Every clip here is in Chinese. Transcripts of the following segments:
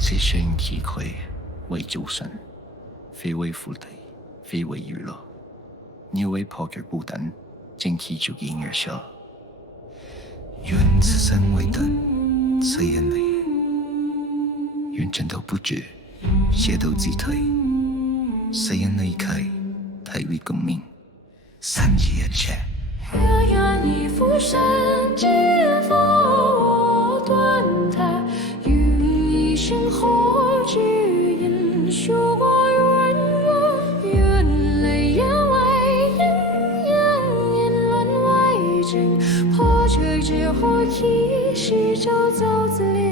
此生已愧为酒神，非为富地，非为娱乐。你为破局不等，正气就因而笑。愿此生为等，此眼泪。愿战斗不止，血斗击退。此眼泪开，太为共鸣，三一一切。月圆一浮生，只否我断台，云一身后只因修过云我云泪眼为因乱为真，破局之后一时就走自恋。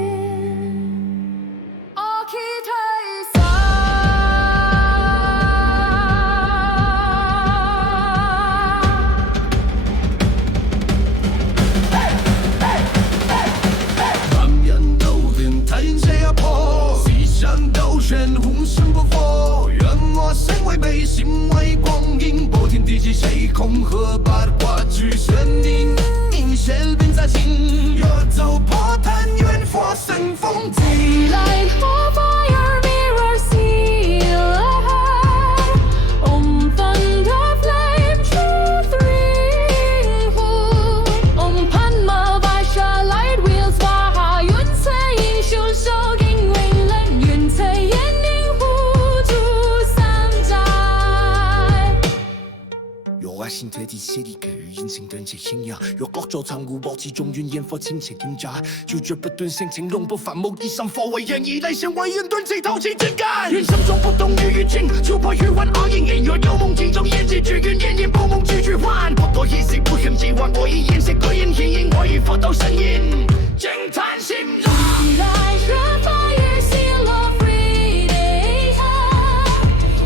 红尘不佛，愿我身为悲，心为光阴。拨天地气，谁恐吓八卦聚神灵？阴险并在心，若走破坛，愿佛生风景。Like fire mirror seal Om thunder flame truth ring Om Padma Vaisha light wheels Swaha Yun Cai Yin Shu Shou Ging Wing Len Yun Cai Yan Ning Hu Tu San Zai 若爱心贴地写一个语音情断且信仰，若各座苍古宝气中云烟佛亲切听家，就绝不断性情容不凡某一上佛为言以来显为言断气透气真干。人生中不懂于语境，突破虚幻而隐隐若有梦境中演技剧云演演不梦剧剧幻，不多一息不恨几万，我以颜色对应天音，我以佛道声音惊叹心软。Like a fire seal of freedom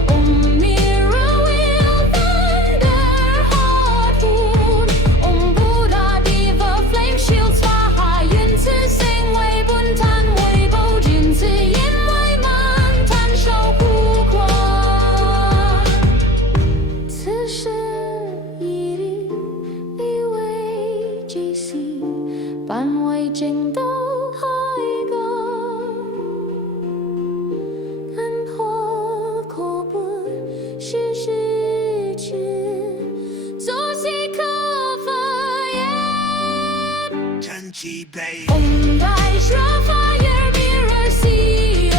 Om mirror wheel thunder hot wood Om Buddha diva flame shield Swaha Yun Zi Sing Wei Bun Tan Wei Bo Jin Zi Yin Wei Man Tan Shou Hu Guan 此生一力力为即息半为正道海港看破可本是世间作息可发言真气悲。 Om Vaishra fire mirror seal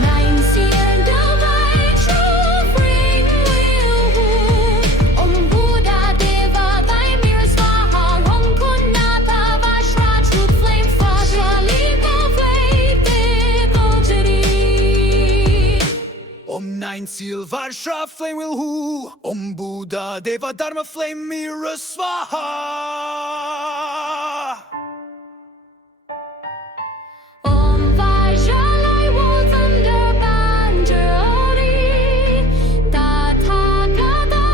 Nine seal divine truth ring wheel Om Buddha Deva thy mirror Swaha Hong Kun Natha Vaishra truth flame Vaishra Lipa flame Devo Jari Om Nine Seal Varsha Flame Will Who Om Buddha Deva Dharma Flame Mirror Swaha Om Vaishra Light Wall Thunder Banjari Tathagata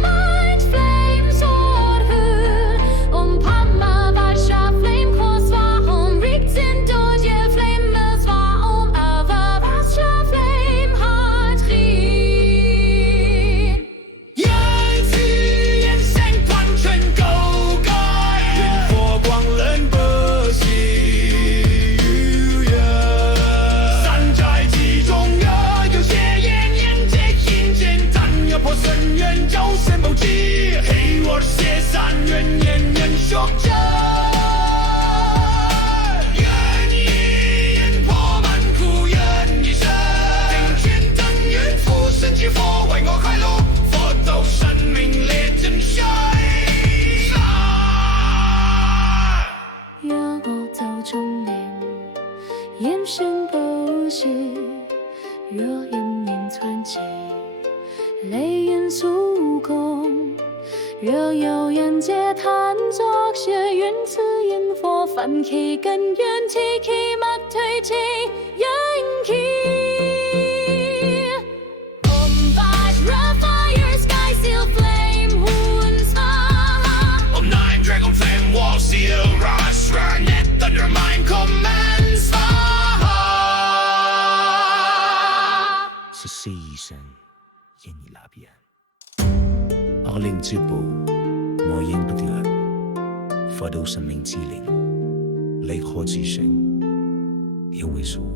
Mind Flame Sword Hood Om Padma Vaishra Flame Core Swaha Om Rigzin Dojye Flame Mill Swaha Om Ava Vaishra Flame Heart Rin 言辞眼神贯穿沟盖，愿佛光人不息。山寨其中有些烟烟皆阴间，但要破深渊，有神不济，黑我写山渊烟烟修真。愿一眼破满苦愿一生，定全真愿福生之佛为我开路，佛道生命烈真水。让我走中年，眼神不是若因缘传奇，泪眼诉空，若有缘皆贪作些缘此因佛凡气根源体气莫退气人气。Om Vajra fire sky seal flame Hun Swaha Om Nine Dragon Flame Wall Seal Rashra Net Thunder Mind Command Swaha 是世生烟你那边阿令之步我烟不断佛道生命之灵离可之神也为是我。